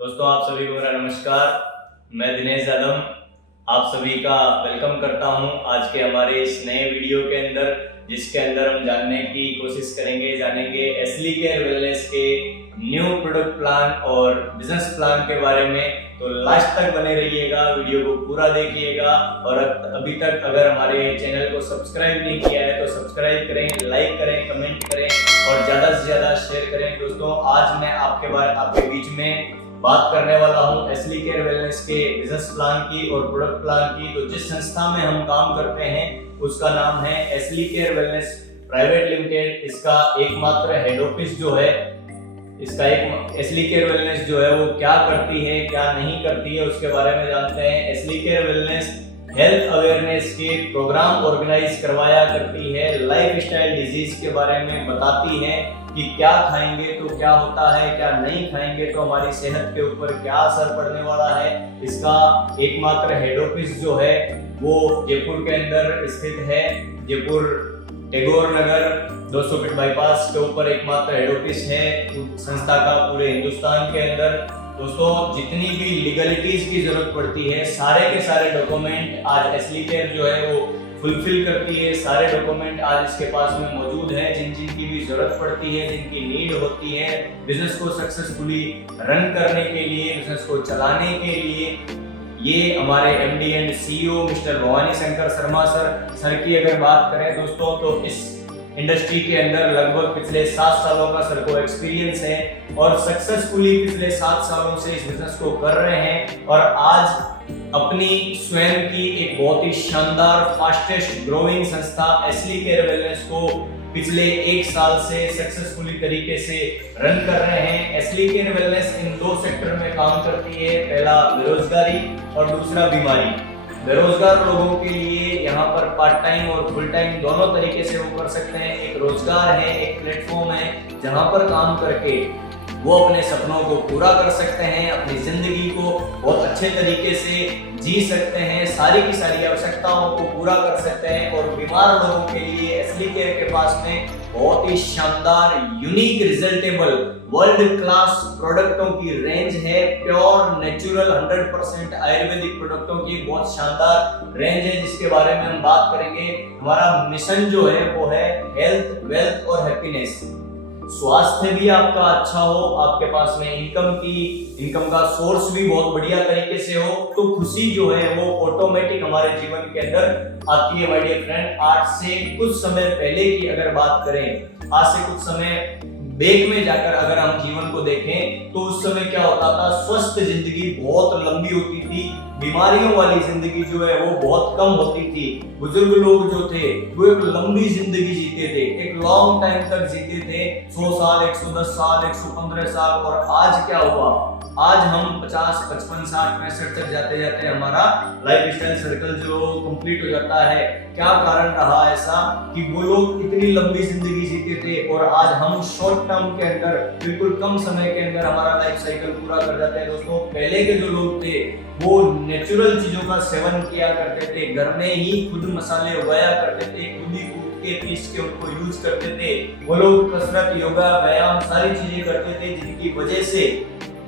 दोस्तों आप सभी को मेरा नमस्कार। मैं दिनेश यादव आप सभी का वेलकम करता हूं आज के हमारे इस नए वीडियो के अंदर, जिसके अंदर हम जानने की कोशिश जानेंगे एसली केयर वेलनेस के न्यू प्रोडक्ट प्लान और बिजनेस प्लान के बारे में। तो लास्ट तक बने रहिएगा, वीडियो को पूरा देखिएगा। और अभी तक अगर हमारे चैनल को सब्सक्राइब नहीं किया है तो सब्सक्राइब करें, लाइक करें, कमेंट करें और ज़्यादा से ज़्यादा शेयर करें। दोस्तों आज मैं आपके बीच में बात करने वाला हूं एसली केयर वेलनेस के बिजनेस प्लान की और प्रोडक्ट प्लान की। तो जिस संस्था में हम काम करते हैं उसका नाम है एसली केयर वेलनेस प्राइवेट लिमिटेड। इसका एकमात्र हेड ऑफिस जो है, एसली केयर वेलनेस जो है वो क्या करती है क्या नहीं करती है उसके बारे में जानते हैं। एसली केयर वेलनेस हेल्थ अवेयरनेस के प्रोग्राम ऑर्गेनाइज करवाया करती है, लाइफ स्टाइल डिजीज के बारे में बताती है कि क्या खाएंगे तो क्या होता है, क्या नहीं खाएंगे तो हमारी सेहत के ऊपर क्या असर पड़ने वाला है। इसका एकमात्र हेड ऑफिस जो है वो जयपुर के अंदर स्थित है। जयपुर टैगोर नगर 200 फीट बाईपास के ऊपर एकमात्र हेड ऑफिस है संस्था का पूरे हिंदुस्तान के अंदर। दोस्तों जितनी भी लीगलिटीज की जरूरत पड़ती है, सारे के सारे डॉक्यूमेंट आज एसली केयर जो है वो फुलफिल करती है। सारे डॉक्यूमेंट आज इसके पास में मौजूद है, जिन की भी जरूरत पड़ती है, जिनकी नीड होती है बिजनेस को सक्सेसफुली रन करने के लिए, बिजनेस को चलाने के लिए। ये हमारे MD and CEO mister Bhavani Shankar Sharma sir की अगर बात करें दोस्तों, तो इस इंडस्ट्री के अंदर लगभग पिछले 7 सालों का सर को एक्सपीरियंस है और सक्सेसफुली पिछले 7 सालों से इस बिजनेस को कर रहे हैं। और आज अपनी स्वयं की एक बहुत ही शानदार फास्टेस्ट ग्रोइंग संस्था एसली केयर वेलनेस को पिछले 1 साल से सक्सेसफुली तरीके से रन कर रहे हैं। एसली केयर वेलनेस इन 2 सेक्टर में काम करती है, पहला बेरोजगारी और दूसरा बीमारी। बेरोजगार लोगों के लिए यहाँ पर पार्ट टाइम और फुल टाइम दोनों तरीके से वो कर सकते हैं। एक रोजगार है, एक प्लेटफॉर्म है जहाँ पर काम करके वो अपने सपनों को पूरा कर सकते हैं, अपनी जिंदगी को बहुत अच्छे तरीके से जी सकते हैं, सारी की सारी आवश्यकताओं को पूरा कर सकते हैं। और बीमार लोगों के लिए एसली केयर के पास में बहुत ही शानदार यूनिक रिजल्टेबल वर्ल्ड क्लास प्रोडक्टों की रेंज है। प्योर नेचुरल 100% आयुर्वेदिक प्रोडक्टों की बहुत शानदार रेंज है, जिसके बारे में हम बात करेंगे। हमारा मिशन जो है वो है हेल्थ, वेल्थ और हैप्पीनेस। स्वास्थ्य भी आपका अच्छा हो, आपके पास में इनकम का सोर्स भी बहुत बढ़िया तरीके से हो, तो खुशी जो है वो ऑटोमेटिक हमारे जीवन के अंदर आती है। माय डियर फ्रेंड, आज से कुछ समय पहले की अगर बात करें, आज से कुछ समय बैक में जाकर अगर हम जीवन को देखें तो उस समय क्या होता था, स्वस्थ जिंदगी बहुत लंबी होती थी, बीमारियों वाली जिंदगी जो है वो बहुत कम होती थी। बुजुर्ग लोग जो थे वो एक लंबी जिंदगी जीते थे, एक लॉन्ग टाइम तक जीते थे, 100 साल, 110 साल, 115 साल। और आज क्या हुआ, आज हम 50, 55, 60, 65 तक जाते जाते हमारा लाइफ स्टाइल सर्कल जो कंप्लीट हो जाता है। क्या कारण रहा ऐसा कि वो लोग इतनी लंबी जिंदगी जीते थे और आज हम शॉर्ट टर्म के अंदर बिल्कुल कम समय के अंदर हमारा लाइफ साइकिल पूरा कर जाते हैं। दोस्तों पहले के जो लोग थे वो नेचुरल चीजों का सेवन किया करते थे, घर में ही खुद मसाले उगाया करते थे, खुद ही कूट के पीस के उनको यूज करते थे। वो लोग कसरत, योगा, व्यायाम सारी चीजें करते थे, जिनकी वजह से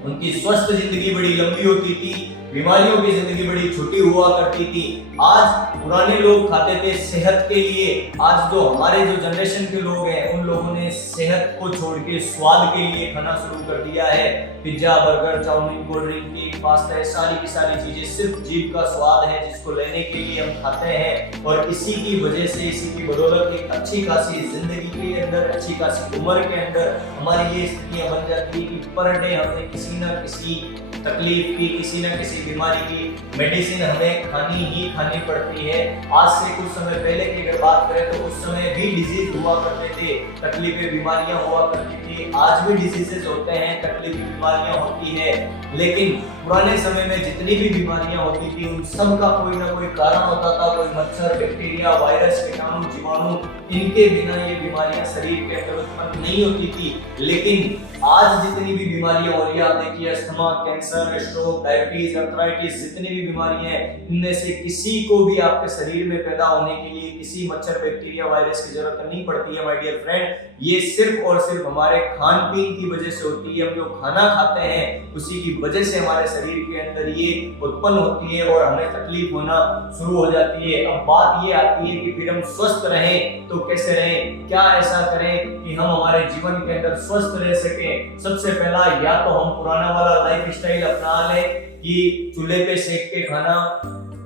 उनकी स्वस्थ जिंदगी बड़ी लंबी होती थी, बीमारियों की जिंदगी बड़ी छोटी हुआ करती थी। आज पुराने लोग खाते थे सेहत के लिए, आज जो हमारे जो जनरेशन के लोग हैं उन लोगों ने सेहत को छोड़ के स्वाद के लिए खाना शुरू कर दिया है। Pizza, burger, chowmein, cold drink, cake, pasta, सारी की सारी चीजें सिर्फ जीभ का स्वाद है जिसको लेने के लिए हम खाते हैं। और इसी की वजह से, इसी की बदौलत एक अच्छी खासी जिंदगी के अंदर, अच्छी खासी उम्र के अंदर हमारी ये स्थितियां बन जाती है कि पर डे हमें किसी न किसी तकलीफ की, किसी न किसी बीमारी की मेडिसिन हमें खानी पड़ती है। आज से कुछ समय पहले की अगर बात करें तो उस समय भी डिजीज हुआ करते थे, तकलीफें, बीमारियां हुआ करती थी। आज भी डिजीजेस होते हैं, तकलीफें, बीमारियां होती है, लेकिन पुराने समय में जितनी भी बीमारियां होती थी उन सब का कोई ना कोई कारण होता था, कोई मच्छर, बैक्टीरिया, वायरस, कीटाणु, जीवाणु, इनके बिना ये बीमारियां शरीर के अंदर उत्पन्न नहीं होती थी। लेकिन आज जितनी भी बीमारियां हो रही है, आप देखिए asthma, cancer, stroke, diabetes, arthritis, जितनी भी बीमारियां हैं, इनमें से किसी को भी आपके शरीर में पैदा होने के लिए किसी मच्छर, बैक्टीरिया, वायरस की जरूरत नहीं पड़ती है माय डियर फ्रेंड। ये सिर्फ और सिर्फ हमारे खान पीन की वजह से होती है। हम जो खाना खाते हैं उसी की वजह से हमारे शरीर के अंदर ये उत्पन्न होती है और हमें तकलीफ होना शुरू हो जाती है। अब बात ये आती है कि फिर हम स्वस्थ रहें तो कैसे रहें, क्या ऐसा करें कि हम हमारे जीवन के अंदर स्वस्थ रह सकें। सबसे पहला, या तो हम पुराना वाला लाइफ स्टाइल अपना लें कि चूल्हे पे सेक के खाना,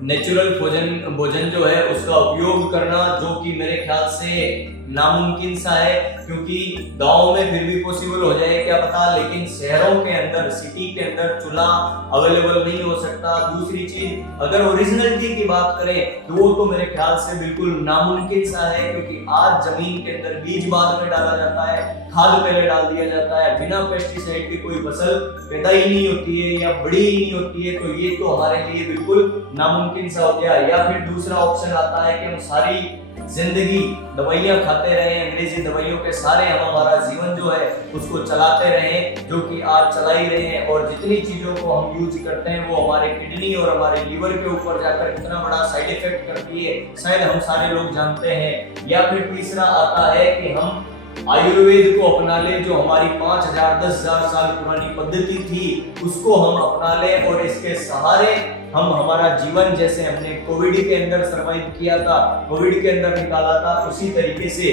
नेचुरल भोजन जो है उसका उपयोग करना, जो कि मेरे ख्याल से नामुमकिन सा है, क्योंकि गांव में फिर भी पॉसिबल हो जाए क्या पता, लेकिन शहरों के अंदर, सिटी के अंदर चूल्हा अवेलेबल नहीं हो सकता। दूसरी चीज, अगर ओरिजिनलिटी की बात करें तो वो तो मेरे ख्याल से बिल्कुल नामुमकिन सा है, क्योंकि आज जमीन के अंदर बीज बाद में डाला जाता है, खाद पहले डाल दिया जाता है, बिना पेस्टिसाइड की कोई फसल पैदा ही नहीं होती है या बड़ी ही नहीं होती है। तो ये तो हमारे लिए बिल्कुल नामुमकिन सा हो गया। या फिर दूसरा ऑप्शन आता है कि हम सारी जिंदगी दवाइयां खाते रहे, अंग्रेजी दवाइयों के सारे हम हमारा जीवन जो है उसको चलाते रहे, जो कि आज चला ही रहे हैं। और जितनी चीजों को हम यूज करते हैं वो हमारे किडनी और हमारे लीवर के ऊपर जाकर इतना बड़ा साइड इफेक्ट करती है, शायद हम सारे लोग जानते हैं। या फिर तीसरा आता है कि हम आयुर्वेद को अपना ले, जो हमारी 5000 10,000 साल पुरानी पद्धति थी उसको हम अपना ले और इसके सहारे हम हमारा जीवन, जैसे हमने कोविड के अंदर सरवाइव किया था, कोविड के अंदर निकाला था, उसी तरीके से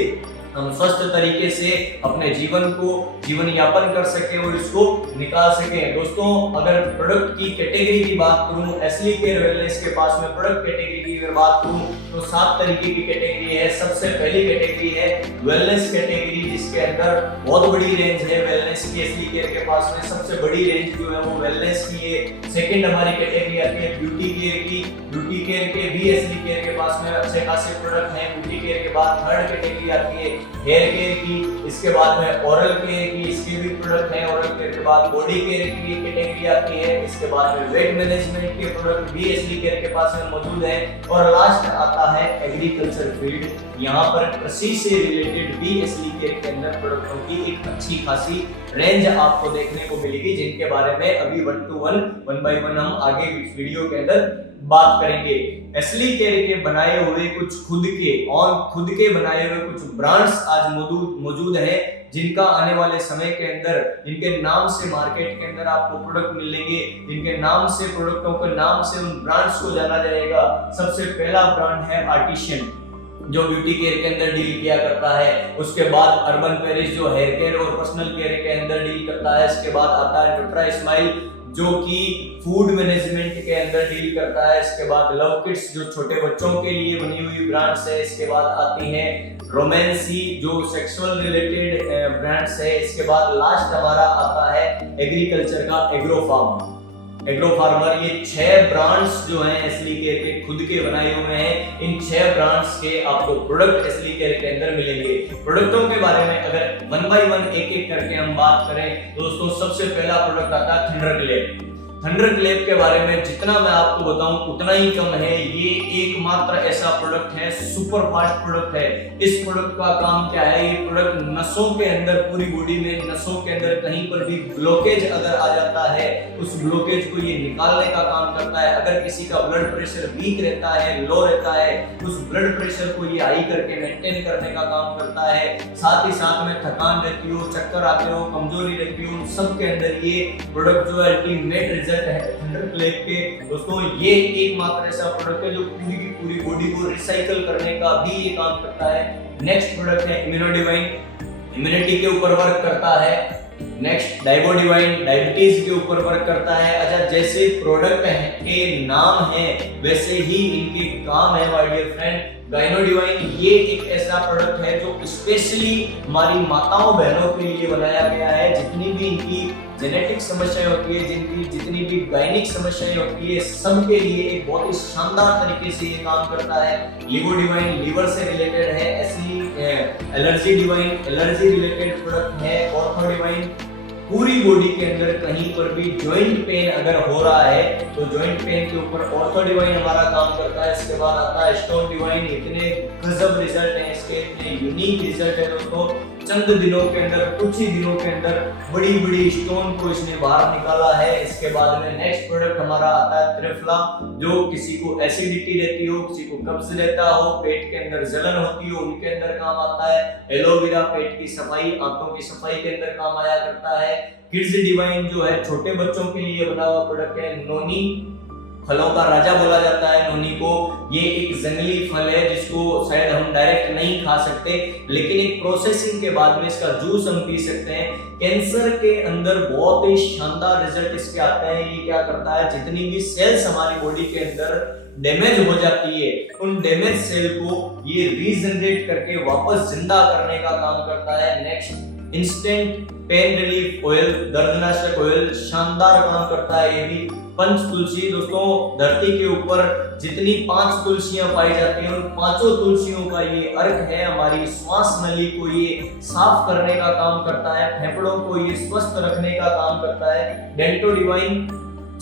हम स्वस्थ तरीके से अपने जीवन यापन कर सके और इसको निकाल सके। दोस्तों, अगर प्रोडक्ट की कैटेगरी की बात करूं, एसली केयर वेलनेस के पास में प्रोडक्ट कैटेगरी की अगर बात करूं तो 7 तरीके की कैटेगरी है। सबसे पहली कैटेगरी है वेलनेस कैटेगरी, जिसके अंदर बहुत बड़ी रेंज है वेलनेस की। एसली केयर के पास में सबसे बड़ी रेंज जो है वो वेलनेस की है। सेकंड हमारी कैटेगरी आती है ब्यूटी केयर की। ब्यूटी केयर के भी एसली केयर के पास में अच्छे खासे प्रोडक्ट हैं। ब्यूटी केयर के बाद थर्ड कैटेगरी आती है हेयर केयर की, इसके बाद में ओरल केयर की, इसके भी प्रोडक्ट हैं। ओरल केयर के बाद बॉडी केयर की कैटेगरी आती है। इसके बाद में वेट मैनेजमेंट के प्रोडक्ट भी एसली केयर के पास में मौजूद हैं। और लास्ट आता है एग्रीकल्चर फील्ड। यहाँ पर कृषि से रिलेटेड भी एसली केयर के अंदर प्रोडक्टों की एक अच्छी खासी रेंज आपको देखने को मिलेगी, जिनके बारे में अभी 1 बाय 1 हम आगे इस वीडियो के अंदर बात करेंगे। एसली केयर के बनाए हुए कुछ खुद के बनाए हुए कुछ ब्रांड्स आज मौजूद हैं, जिनका आने वाले समय के अंदर, जिनके नाम से मार्केट के अंदर आपको प्रोडक्ट मिलेंगे, जिनके नाम से, प्रोडक्टों के नाम से उन ब्रांड्स को जाना जाएगा। सबसे पहला ब्रांड है आर्टिशियन, जो ब्यूटी केयर के अंदर डील किया करता है। उसके बाद अर्बन पेरिस, जो हेयर केयर और पर्सनल केयर के अंदर डील करता है। इसके बाद आता है न्यूट्रा स्माइल, जो कि फूड मैनेजमेंट के अंदर डील करता है। इसके बाद लव किड्स, जो छोटे बच्चों के लिए बनी हुई ब्रांड्स है। इसके बाद आती है रोमांसी, जो सेक्सुअल रिलेटेड ब्रांड्स है। इसके बाद लास्ट हमारा आता है एग्रीकल्चर का एग्रो फार्मर। ये 6 ब्रांड्स जो हैं एसली केयर के खुद के बनाए हुए हैं। इन 6 ब्रांड्स के आपको प्रोडक्ट एसली केयर के अंदर मिलेंगे। प्रोडक्टों के बारे में अगर 1 बाय 1 एक करके हम बात करें दोस्तों, सबसे पहला प्रोडक्ट आता है थंडरक्लेप। थंडरक्लेप के बारे में जितना मैं आपको बताऊं उतना ही कम है। ये एकमात्र ऐसा प्रोडक्ट है, सुपर फास्ट प्रोडक्ट है। इस प्रोडक्ट का काम क्या है, ये प्रोडक्ट नसों के अंदर, पूरी बॉडी में नसों के अंदर कहीं पर भी ब्लॉकेज अगर आ जाता है, उस ब्लॉकेज को ये निकालने का काम करता है। अगर किसी का ब्लड प्रेशर वीक रहता है, लो रहता है, उस ब्लड प्रेशर को ये हाई करके मेंटेन करने का काम करता है। साथ ही साथ में थकान रहती हो, चक्कर आते हो, कमजोरी रहती हो, उन सब के अंदर ये प्रोडक्ट जो अल्टीमेट है थंडरक्लेप के। दोस्तों, ये एकमात्र ऐसा प्रोडक्ट है जो पूरी की पूरी बॉडी को रिसाइकल करने का भी ये काम करता है। नेक्स्ट प्रोडक्ट है इम्यूनोडिवाइन, इम्यूनिटी के ऊपर वर्क करता है। नेक्स्ट डाइवोडिवाइन, डायबिटीज के ऊपर वर्क करता है। अच्छा, जैसे प्रोडक्ट के नाम है वैसे ही इनके काम है माय डियर फ्रेंड। गाइनोडिवाइन ये एक ऐसा प्रोडक्ट है जो स्पेशली हमारी माताओं बहनों के लिए बनाया गया है। जितनी भी इनकी जेनेटिक समस्याएं होती है, जितनी भी गायनिक समस्याएं होती है, सबके लिए एक बहुत ही शानदार तरीके से ये काम करता है। लिवोडिवाइन लीवर से रिलेटेड है। ऐसी allergy divine allergy related product है। ऑर्थोडिवाइन पूरी बॉडी के अंदर कहीं पर भी जॉइंट पेन अगर हो रहा है तो जॉइंट पेन के ऊपर ऑर्थोडिवाइन हमारा काम करता है। इसके बाद आता है स्टोन डिवाइन। इतने गजब रिजल्ट हैं इसके, इतने यूनिक रिजल्ट है दोस्तों। चंद दिनों के अंदर, कुछ ही दिनों के अंदर बड़ी बड़ी स्टोन को इसने बाहर निकाला है। इसके बाद में नेक्स्ट प्रोडक्ट हमारा आता है त्रिफला, जो किसी को एसिडिटी रहती हो, किसी को कब्ज रहता हो, पेट के अंदर जलन होती हो, उनके अंदर काम आता है। एलोवेरा पेट की सफाई, आंतों की सफाई के अंदर काम आया करता है। किड्स डिवाइन जो है छोटे बच्चों के लिए बना हुआ प्रोडक्ट है। नोनी, फलों का राजा बोला जाता है नोनी को। ये एक जंगली फल है जिसको शायद हम डायरेक्ट नहीं खा सकते, लेकिन एक प्रोसेसिंग के बाद में इसका जूस हम पी सकते हैं। कैंसर के अंदर बहुत ही शानदार रिजल्ट इसके आते हैं। ये क्या करता है, जितनी भी सेल्स हमारी बॉडी के अंदर डैमेज हो जाती है, उन डैमेज सेल को ये रीजनरेट करके वापस जिंदा करने का काम करता है। Next, instant pain relief oil, दर्दनाशक ऑयल, शानदार काम करता है ये भी। पंच तुलसी, दोस्तों धरती के ऊपर जितनी 5 तुलसियां पाई जाती हैं, उन 5 तुलसियों का ये अर्क है। हमारी श्वास नली को ये साफ करने का काम करता है, फेफड़ों को ये स्वस्थ रखने का काम करता है। डेंटो डिवाइन,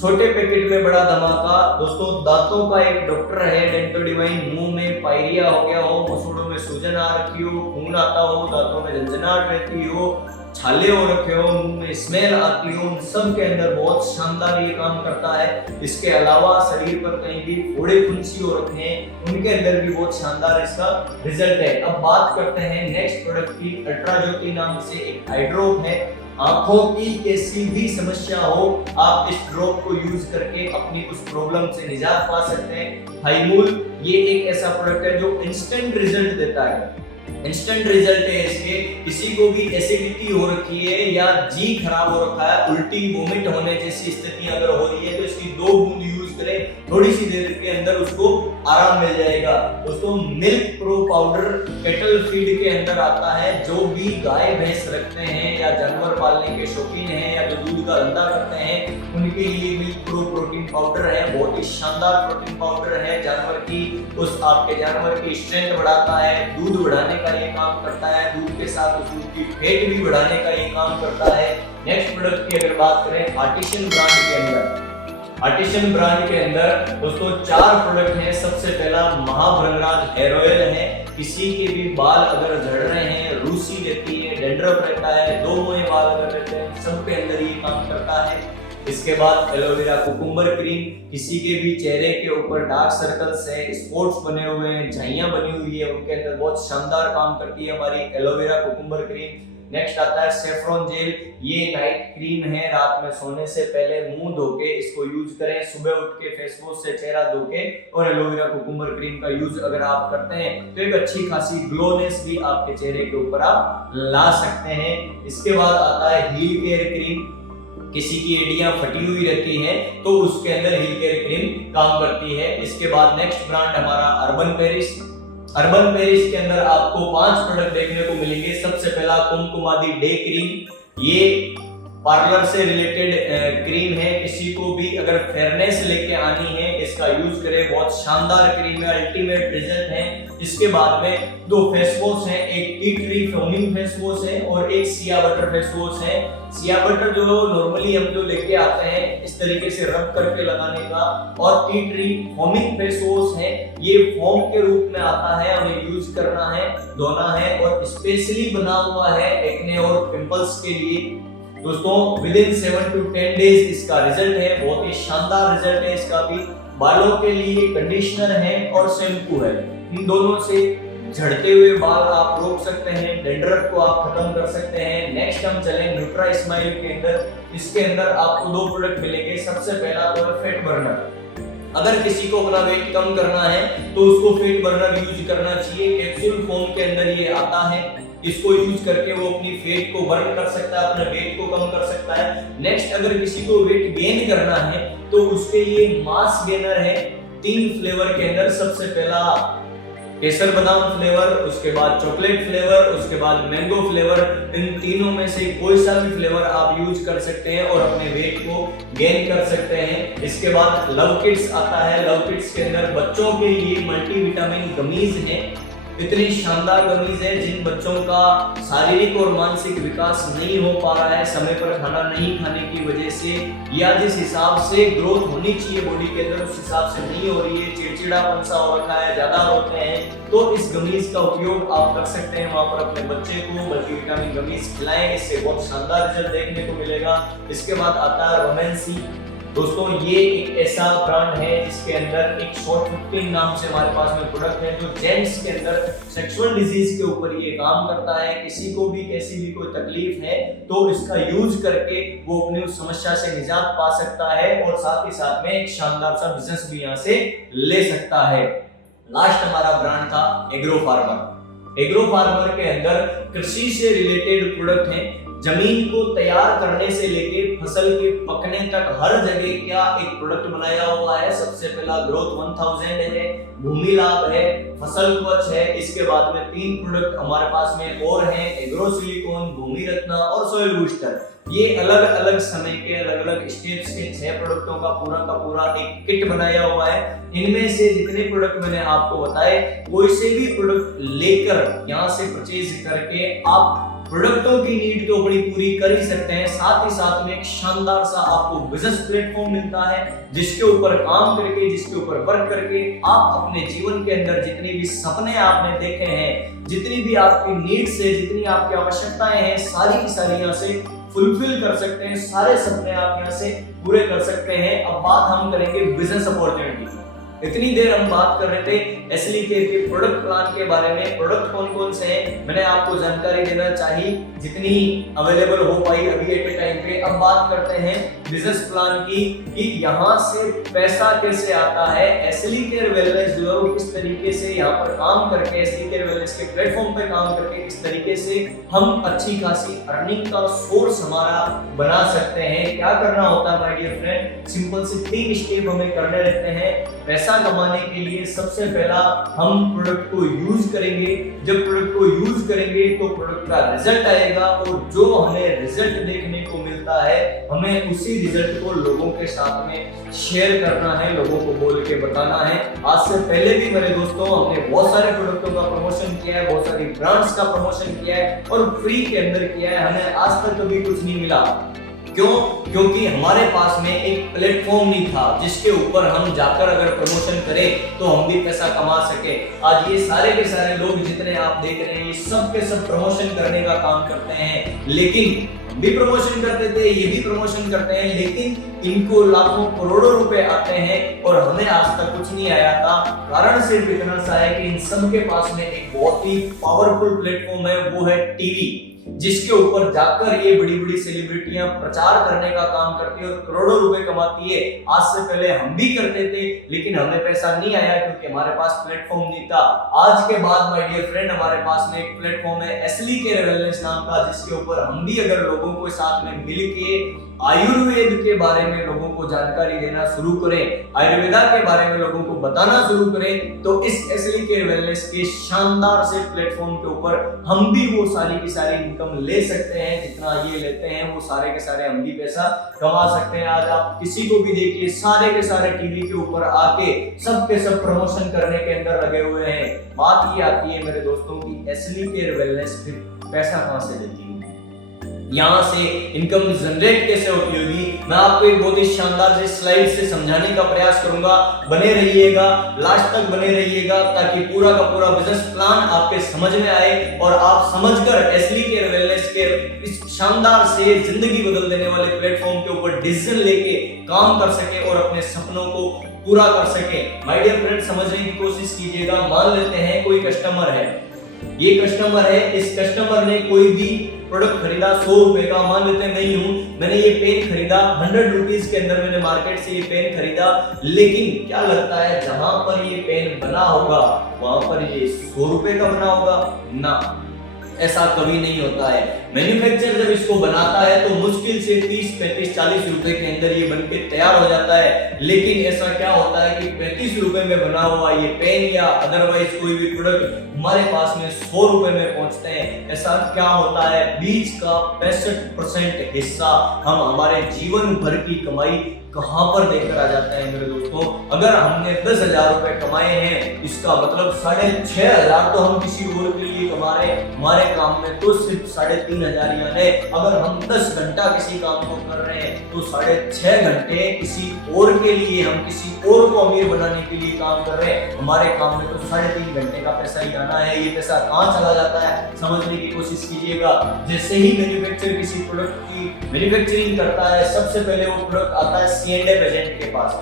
छोटे पैकेट में बड़ा धमाका। दोस्तों दांतों का एक डॉक्टर है डेंटो डिवाइन। मुंह में पायरिया हो गया हो, मसूड़ों में सूजन आ रखी हो, खून आता हो, दांतों में झंझनाहट रहती हो, छाले हो रखे हो, मुंह में स्मेल आती हो, सब के अंदर बहुत शानदार ये काम करता है। इसके अलावा शरीर पर कहीं भी फोड़े फुंसी हो रखे हैं, उनके अंदर भी बहुत शानदार इसका रिजल्ट है। अब बात करते हैं नेक्स्ट प्रोडक्ट की। अल्ट्रा ज्योति नाम से एक आई ड्रॉप है। आंखों की कैसी भी समस्या हो, आप इस ड्रॉप को यूज करके अपनी उस प्रॉब्लम से निजात पा सकते हैं। हाईमूल, ये एक ऐसा प्रोडक्ट है जो इंस्टेंट रिजल्ट देता है। इंस्टेंट रिजल्ट है इसके। किसी को भी एसिडिटी हो रखी है या जी खराब हो रखा है, उल्टी वोमिट होने जैसी स्थिति अगर हो रही है, तो इसकी 2 बूंद यूज करें, थोड़ी सी देर के अंदर उसको आराम मिल जाएगा। दोस्तों milk pro powder cattle feed के अंदर आता है। जो भी गाय भैंस रखते हैं या जानवर पालने के शौकीन हैं या जो दूध का धंधा करते हैं, उनके लिए मिल्क प्रो प्रोटीन पाउडर है। बहुत ही शानदार प्रोटीन पाउडर है। जानवर की आपके जानवर की स्ट्रेंथ बढ़ाता है, दूध बढ़ाने का ये काम करता है, दूध के साथ उस दूध की फैट भी बढ़ाने का ये काम करता है। नेक्स्ट प्रोडक्ट की अगर बात करें आर्टिशन ब्रांड के अंदर, आर्टिशन ब्रांड के अंदर दोस्तों 4 प्रोडक्ट हैं। सबसे पहला महाभृंगराज हेयर ऑयल है। किसी के भी बाल अगर झड़ रहे हैं, रूसी रहती है, डैंड्रफ रहता है, 2 मुंहे बाल अगर रहते हैं, सबके अंदर ये काम करता है। इसके बाद एलोवेरा कुकुम्बर क्रीम, किसी के भी चेहरे के ऊपर डार्क सर्कल्स है, स्पॉट्स बने हुए हैं, झाइयां बनी हुई है, उनके अंदर बहुत शानदार काम करती है हमारी एलोवेरा कुकुम्बर क्रीम। नेक्स्ट आता है सेफ्रॉन जेल। ये नाइट क्रीम है, रात में सोने से पहले मुंह धो के इसको यूज करें, सुबह उठ के फेस वॉश से चेहरा धो के और एलोवेरा कुकुम्बर क्रीम का यूज अगर आप करते हैं तो एक अच्छी खासी ग्लोनेस भी आपके चेहरे के ऊपर आप ला सकते हैं। इसके बाद आता है हील केयर क्रीम। किसी की एड़ियां फटी हुई रहती हैं तो उसके अंदर हील केयर क्रीम काम करती है। इसके बाद नेक्स्ट ब्रांड हमारा अर्बन पेरिस। अर्बन पेरिस के अंदर आपको 5 प्रोडक्ट देखने को मिलेंगे। सबसे पहला कुमकुमादी डे क्रीम। ये पार्लर से रिलेटेड क्रीम है। किसी को भी अगर फेयरनेस लेके आनी है, इसका यूज करें, बहुत शानदार क्रीम है, अल्टीमेट रिजल्ट है। इसके बाद में 2 फेस वॉश हैं, एक tea tree foaming face wash है और एक सिया बटर फेस वॉश है। सिया बटर जो नॉर्मली हम जो लेके आते हैं इस तरीके से रब करके लगाने का, और tea tree foaming face wash है, ये फोम के रूप में आता है, हमें यूज करना है, धोना है और स्पेशली बना हुआ है एक्ने और पिंपल्स के लिए। दोस्तों विद इन 7 to 10 डेज इसका रिजल्ट है, बहुत ही शानदार रिजल्ट है इसका भी। बालों के लिए कंडीशनर है और शैम्पू है, इन दोनों से झड़ते हुए बाल आप रोक सकते हैं, डैंड्रफ को आप खत्म कर सकते हैं। नेक्स्ट हम चलें न्यूट्रा स्माइल के अंदर। इसके अंदर आपको 2 प्रोडक्ट मिलेंगे। सबसे पहला तो है फैट बर्नर। अगर किसी को अपना वेट कम करना है तो उसको फैट बर्नर यूज करना चाहिए। कैप्सूल फॉर्म के अंदर ये आता है, इसको यूज करके वो अपनी फैट को बर्न कर सकता है, अपने वेट को कम कर सकता है। नेक्स्ट अगर किसी को वेट गेन करना है तो उसके लिए मास गेनर है 3 फ्लेवर के अंदर। सबसे पहला केसर बादाम फ्लेवर, उसके बाद चॉकलेट फ्लेवर, उसके बाद मैंगो फ्लेवर। इन तीनों में से कोई सा भी फ्लेवर आप यूज कर सकते हैं और अपने वेट को गेन कर सकते हैं। इसके बाद लव किड्स आता है। लव किड्स के अंदर बच्चों के लिए मल्टीविटामिन गमीज है। इतनी शानदार कमीज है जिन बच्चों का शारीरिक और मानसिक विकास नहीं हो पा रहा है समय पर खाना नहीं खाने की वजह से, या जिस हिसाब से ग्रोथ होनी चाहिए बॉडी के अंदर उस हिसाब से नहीं हो रही है, चिड़चिड़ापन सा हो रखा है, ज्यादा रोते हैं, तो इस कमीज का उपयोग आप कर सकते हैं वहां पर अपने बच्चे को मल्टीविटामिन कमीज खिलाएं, इससे बहुत शानदार रिजल्ट देखने को मिलेगा। इसके बाद आता है रोमांसी। दोस्तों ये एक ऐसा ब्रांड है जिसके अंदर एक शॉर्ट 15 नाम से हमारे पास में प्रोडक्ट है जो जेंट्स के अंदर सेक्सुअल डिजीज के ऊपर ये काम करता है। किसी को भी कैसी भी कोई तकलीफ है तो इसका यूज करके वो अपनी उस समस्या से निजात पा सकता है और साथ ही साथ में एक शानदार सा बिजनेस भी यहाँ से ले सकता है। लास्ट हमारा ब्रांड था एग्रो फार्मर। एग्रो फार्मर के अंदर कृषि से रिलेटेड प्रोडक्ट है। जमीन को तैयार करने से लेके फसल के पकने तक हर जगह क्या एक प्रोडक्ट बनाया हुआ है। सबसे पहला ग्रोथ 1000 है, भूमि लाभ है, फसल कवच है। इसके बाद में 3 प्रोडक्ट हमारे पास में और हैं, एग्रो सिलिकॉन, भूमि रत्ना और सॉइल बूस्टर। ये अलग अलग समय के अलग अलग स्टेप्स के 6 प्रोडक्टों का पूरा एक किट बनाया हुआ है। इनमें से जितने प्रोडक्ट मैंने आपको बताए कोई से भी प्रोडक्ट लेकर यहाँ से परचेज करके आप प्रोडक्टों की नीड तो अपनी पूरी कर ही सकते हैं, साथ ही साथ में एक शानदार सा आपको बिजनेस प्लेटफॉर्म मिलता है जिसके ऊपर काम करके, जिसके ऊपर वर्क करके आप अपने जीवन के अंदर जितनी भी सपने आपने देखे हैं, जितनी भी आपकी नीड्स है, जितनी आपकी आवश्यकताएं हैं, सारी की सारी यहाँ से फुलफिल कर सकते हैं। सारे सपने आप यहाँ से पूरे कर सकते हैं। अब बात हम करेंगे बिजनेस अपॉर्चुनिटी। इतनी देर हम बात कर रहे थे एसली केयर के प्रोडक्ट प्लान के बारे में, प्रोडक्ट कौन कौन से हैं मैंने आपको जानकारी देना चाहिए जितनी अवेलेबल हो पाई अभी एट टाइम पे। अब बात करते हैं बिजनेस प्लान की कि यहाँ से पैसा कैसे आता है। एसली केयर वेलनेस जो है किस तरीके से यहाँ पर काम करके, एसली केयर वेलनेस के प्लेटफॉर्म पे काम करके किस तरीके से हम अच्छी खासी अर्निंग का सोर्स हमारा बना सकते हैं। क्या करना होता है माय डियर फ्रेंड, सिंपल से 3 स्टेप हमें करने रहते हैं पैसा कमाने के लिए। सबसे पहला हम प्रोडक्ट को यूज करेंगे। जब प्रोडक्ट को यूज करेंगे तो प्रोडक्ट का रिजल्ट आएगा और जो हमें रिजल्ट देखने को मिलता है हमें उसी रिजल्ट को लोगों के साथ में शेयर करना है, लोगों को बोल के बताना है। आज से पहले भी मेरे दोस्तों हमने बहुत सारे प्रोडक्टों का प्रमोशन किया है, बहुत सारी ब्रांड्स का प्रमोशन किया है और फ्री के अंदर किया है। हमें आज तक कभी कुछ नहीं मिला। क्यों? क्योंकि हमारे पास में एक प्लेटफॉर्म नहीं था जिसके ऊपर हम जाकर अगर प्रमोशन करें तो हम भी पैसा कमा सके। आज ये सारे के सारे लोग जितने आप देख रहे हैं ये सब के सब प्रमोशन करने का काम करते हैं, लेकिन हम भी प्रमोशन करते थे, ये भी प्रमोशन करते हैं, लेकिन इनको लाखों करोड़ों रुपए आते हैं और हमें आज तक कुछ नहीं आया था। कारण सिर्फ इतना सा है कि इन सब के पास में एक बहुत ही पावरफुल प्लेटफॉर्म है, वो है टीवी, जिसके ऊपर जाकर ये बड़ी बड़ी सेलिब्रिटियां प्रचार करने का काम करती है और करोड़ों रुपए कमाती है। आज से पहले हम भी करते थे लेकिन हमें पैसा नहीं आया क्योंकि हमारे पास प्लेटफॉर्म नहीं था। आज के बाद माय डियर फ्रेंड हमारे पास में एक प्लेटफॉर्म है एसली केयर वेलनेस नाम का, जिसके ऊपर हम भी अगर लोगों को साथ में मिलके आयुर्वेद के बारे में लोगों को जानकारी देना शुरू करें, आयुर्वेदा के बारे में लोगों को बताना शुरू करें, तो इस एसली केयर वेलनेस के शानदार से प्लेटफॉर्म के ऊपर हम भी वो सारी की सारी इनकम ले सकते हैं। जितना ये लेते हैं वो सारे के सारे हम भी पैसा कमा सकते हैं। आज आप किसी को भी देखिए सारे के सारे टीवी के ऊपर आके सब के सब प्रमोशन करने के अंदर लगे हुए हैं। बात ये आती है मेरे दोस्तों की एसली केयर वेलनेस फिर पैसा कहां से देती है, यहाँ से इनकम जनरेट कैसे होती होगी, मैं आपको एक बहुत ही शानदार से स्लाइड से समझाने का प्रयास करूंगा। बने रहिएगा, लास्ट तक बने रहिएगा ताकि पूरा का पूरा बिजनेस प्लान आपके समझ में आए और आप समझकर एसली केयर वेलनेस के इस शानदार से जिंदगी बदल देने वाले प्लेटफॉर्म के ऊपर डिसीजन लेके काम कर सके और अपने सपनों को पूरा कर सके। माय डियर फ्रेंड समझने की कोशिश कीजिएगा। मान लेते हैं कोई कस्टमर है, ये कस्टमर है, इस कस्टमर ने कोई भी प्रोडक्ट खरीदा 100 रुपए का, मान लेते हैं मैं ही हूं, मैंने ये पेन खरीदा 100 रुपीज के अंदर, मैंने मार्केट से ये पेन खरीदा, लेकिन क्या लगता है जहां पर ये पेन बना होगा वहां पर ये 100 रुपए का बना होगा? ना, ऐसा कभी नहीं होता है। मैन्युफैक्चर जब इसको बनाता है तो मुश्किल से 30, 35, 40 रुपए के अंदर ये बनके तैयार हो जाता है। लेकिन ऐसा क्या होता है कि 35 रुपए में बना हुआ ये पेन या अदरवाइज कोई भी प्रोडक्ट हमारे पास में 100 रुपए में पहुंचते हैं। ऐसा क्या होता है, बीच का 65% हिस्सा हम हमारे जीवन भर की कमाई कहां पर देकर आ जाते हैं मेरे दोस्तों। अगर हमने 10,000 रुपए कमाए हैं, इसका मतलब 6,500 तो हम किसी और के लिए कमा रहे हैं। हमारे काम में तो सिर्फ 3,500 यानी अगर हम 10 घंटा किसी काम को कर रहे हैं तो 6.5 घंटे किसी और के लिए, हम किसी और को अमीर बनाने के लिए काम कर रहे हैं। हमारे काम में तो 3.5 घंटे का पैसा ही आना है। ये पैसा कहाँ चला जाता है समझने की कोशिश कीजिएगा। जैसे ही मैन्युफैक्चर किसी प्रोडक्ट की मैन्युफैक्चरिंग करता है, सबसे पहले वो प्रोडक्ट आता है C&F एजेंट के पास।